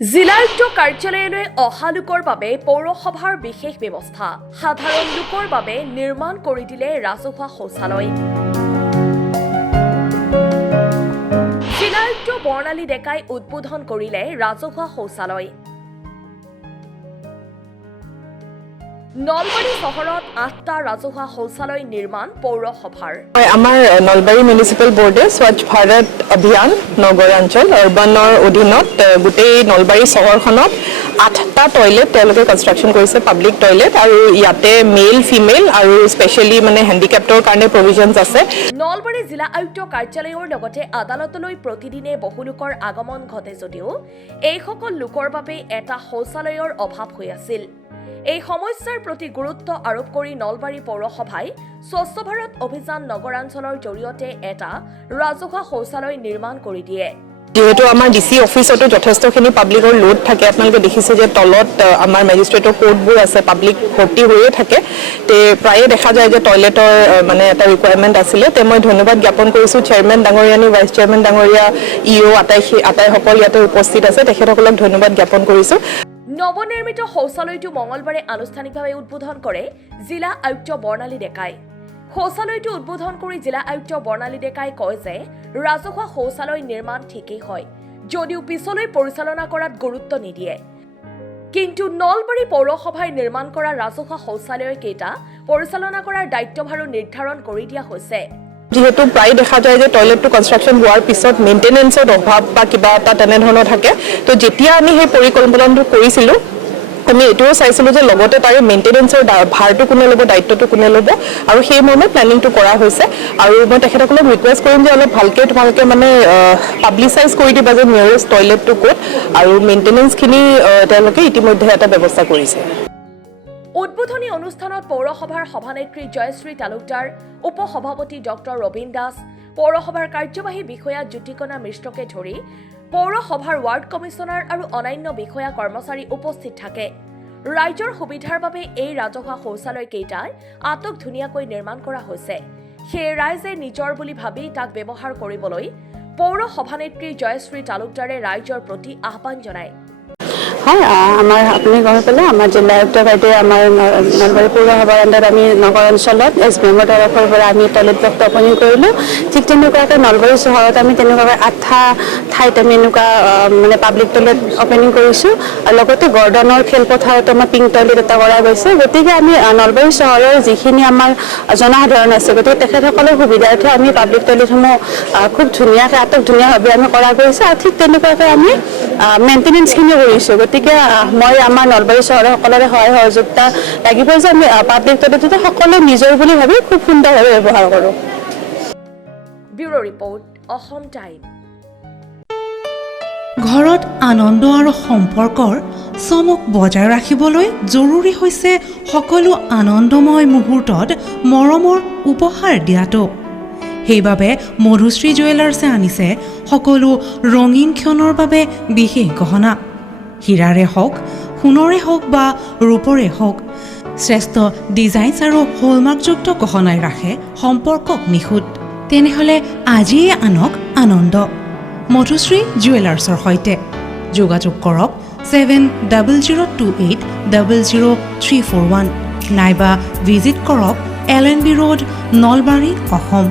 জিলায়ুক্ত কাৰ্যালয়লৈ অহা লোকৰ বাবে পৌৰসভাৰ বিশেষ ব্যৱস্থা সাধাৰণ লোকৰ বাবে নিৰ্মাণ কৰি দিলে ৰাজহুৱা শৌচালয়। জিলায়ুক্ত বৰ্ণালী ডেকাই উদ্বোধন কৰিলে ৰাজহুৱা শৌচালয়। নলবাৰী চহৰত 8টা ৰাজহুৱা শৌচালয় নিৰ্মাণ পৌৰসভাৰ। আমাৰ নলবাৰী মিউনিচিপেল বোৰ্ডে স্বচ্ছ ভাৰত অভিযান নগৰাঞ্চল অৰ্বানৰ অধীনত গোটেই নলবাৰী চহৰখনত 8টা টয়লেট তেওঁলোকে কনষ্ট্ৰাকশ্যন কৰিছে, পাব্লিক টয়লেট, আৰু ইয়াতে মেল ফিমেল আৰু স্পেচিয়েলি হেণ্ডিকেপ্টৰ কাৰণে প্ৰভিজনছ আছে। নলবাৰী জিলা আয়ুক্ত কাৰ্যালয়ৰ লগতে আদালতলৈ প্ৰতিদিনে বহু লোকৰ আগমন ঘটে যদিও এইসকল লোকৰ বাবে এটা শৌচালয়ৰ অভাৱ হৈ আছিল। এই সমস্যাৰ প্ৰতি গুৰুত্ব আৰোপ কৰি নলবাৰী পৌৰসভাই স্বচ্ছ ভাৰত অভিযান নগৰাঞ্চলৰ জৰিয়তে এটা ৰাজহুৱা শৌচালয় নিৰ্মাণ কৰি দিয়ে। যেহেতু আমাৰ ডিসি অফিসতো যথেষ্টখিনি পাব্লিকৰ লোড থাকে, আপোনালোকে দেখিছে যে তলত আমাৰ মেজিষ্ট্ৰেটৰ কোৰ্টবোৰ আছে, পাব্লিক ভৰ্তি হৈয়ে থাকে, তে প্ৰায়ে দেখা যায় যে টয়লেটৰ এটা ৰিকুৱাৰমেণ্ট আছিলে। তে মই ধন্যবাদ জ্ঞাপন কৰিছোঁ চেয়াৰমেন ডাঙৰীয়ানী, ভাইচ চেয়াৰমেন ডাঙৰীয়া, ইঅ' আটাইসকল ইয়াতে উপস্থিত আছে, তেখেতসকলক ধন্যবাদ জ্ঞাপন কৰিছোঁ। নৱনিৰ্মিত শৌচালয়টো মঙলবাৰে আনুষ্ঠানিকভাৱে উদ্বোধন কৰে জিলা আয়ুক্ত বৰ্ণালী ডেকাই। শৌচালয়টো উদ্বোধন কৰি জিলা আয়ুক্ত বৰ্ণালী ডেকাই কয় যে ৰাজহুৱা শৌচালয় নিৰ্মাণ ঠিকেই হয় যদিও পিছলৈ পৰিচালনা কৰাত গুৰুত্ব নিদিয়ে। কিন্তু নলবাৰী পৌৰসভাই নিৰ্মাণ কৰা ৰাজহুৱা শৌচালয় কেইটা পৰিচালনা কৰাৰ দায়িত্বভাৰো নিৰ্ধাৰণ কৰি দিয়া হৈছে। যেহেতু প্ৰায় দেখা যায় যে টয়লেটটো কনষ্ট্ৰাকশ্যন হোৱাৰ পিছত মেইনটেনেন্সৰ অভাৱ বা কিবা এটা তেনেধৰণৰ থাকে, তো যেতিয়া আমি সেই পৰিকল্পনাটো কৰিছিলোঁ আমি এইটোও চাইছিলোঁ যে লগতে তাৰে মেইনটেনেন্সৰ ভাৰটো কোনে ল'ব, দায়িত্বটো কোনে ল'ব, আৰু সেই মৰ্মে প্লেনিংটো কৰা হৈছে। আৰু মই তেখেতসকলক ৰিকুৱেষ্ট কৰিম যে অলপ ভালকৈ তোমালোকে পাব্লিচাইজ কৰি দিবা যে নিয়েৰেষ্ট টয়লেটটো ক'ত, আৰু মেইনটেনেন্সখিনি তেওঁলোকে ইতিমধ্যে এটা ব্যৱস্থা কৰিছে। উদ্বোধনী অনুষ্ঠানত পৌৰসভাৰ সভানেত্ৰী জয়শ্ৰী তালুকদাৰ, উপসভাপতি ডক্টৰ ৰবীন দাস, পৌৰসভাৰ কাৰ্যবাহী বিষয়া জ্যোতিকণা মিশ্ৰকে ধৰি পৌৰসভাৰ ৱাৰ্ড কমিছনাৰ আৰু অন্যান্য বিষয়া কৰ্মচাৰী উপস্থিত থাকে। ৰাইজৰ সুবিধাৰ বাবে এই ৰাজহুৱা শৌচালয় কেইটাৰ আটক ধুনীয়াকৈ নিৰ্মাণ কৰা হৈছে। সেয়ে ৰাইজে নিজৰ বুলি ভাবি তাক ব্যৱহাৰ কৰিবলৈ পৌৰ সভানেত্ৰী জয়শ্ৰী তালুকদাৰে ৰাইজৰ প্ৰতি আহ্বান জনায়। হয়, আমাৰ আপুনি গম পালে আমাৰ জিলা আয়ুক্ত বাইদেৱে আমাৰ নলবাৰী পৌৰসভাৰ আণ্ডাৰত আমি নগৰ অঞ্চলত SBMৰ তৰফৰ পৰা আমি টয়লেট ব্লক অপেনিং কৰিলোঁ। ঠিক তেনেকুৱাকৈ নলবাৰী চহৰত আমি তেনেকুৱাকৈ 8টা ঠাইত আমি এনেকুৱা পাব্লিক টয়লেট অপেনিং কৰিছোঁ, আৰু লগতে গৰ্ডনৰ খেলপথাৰতো আমাৰ পিংক টয়লেট এটা কৰা গৈছে। গতিকে আমি নলবাৰী চহৰৰ যিখিনি আমাৰ জনসাধাৰণ আছে, গতিকে তেখেতসকলৰ সুবিধাৰ্থে আমি পাব্লিক টয়লেটসমূহ খুব ধুনীয়াকৈ ধুনীয়াভাৱে আমি কৰা গৈছে, আৰু ঠিক তেনেকুৱাকৈ আমি মেইনটেনেন্সখিনিও কৰিছোঁ। গতিকে মই আমাৰ নলবাৰী চহৰৰ সকলোৰে সহায় সহযোগিতা লাগিব যে আমি পাব্লিক টয়লেটটো সকলোৱে নিজৰ বুলি ভাবি খুব সুন্দৰভাৱে ব্যৱহাৰ কৰোঁ। Bureau report, Assam time. ঘৰত আনন্দ আৰু সম্পৰ্কৰ চমক বজাই ৰাখিবলৈ জৰুৰী হৈছে সকলো আনন্দময় মুহূৰ্তত মৰমৰ উপহাৰ দিয়াটো। সেইবাবে মধুশ্ৰী জুৱেলাৰ্ছে আনিছে সকলো ৰঙীন ক্ষণৰ বাবে বিশেষ গহনা। হীৰাৰে হওক, সোণৰে হওক বা ৰূপৰে হওক, শ্ৰেষ্ঠ ডিজাইনছ আৰু হলমাৰ্কযুক্ত গহনাই ৰাখে সম্পৰ্কক নিখুঁত। তেনেহ'লে আজিয়ে আনক আনন্দ মধুশ্ৰী জুৱেলাৰ্ছৰ সৈতে। যোগাযোগ কৰক 7002800341 নাইবা ভিজিট কৰক LNB ৰোড, নলবাৰী, অসম।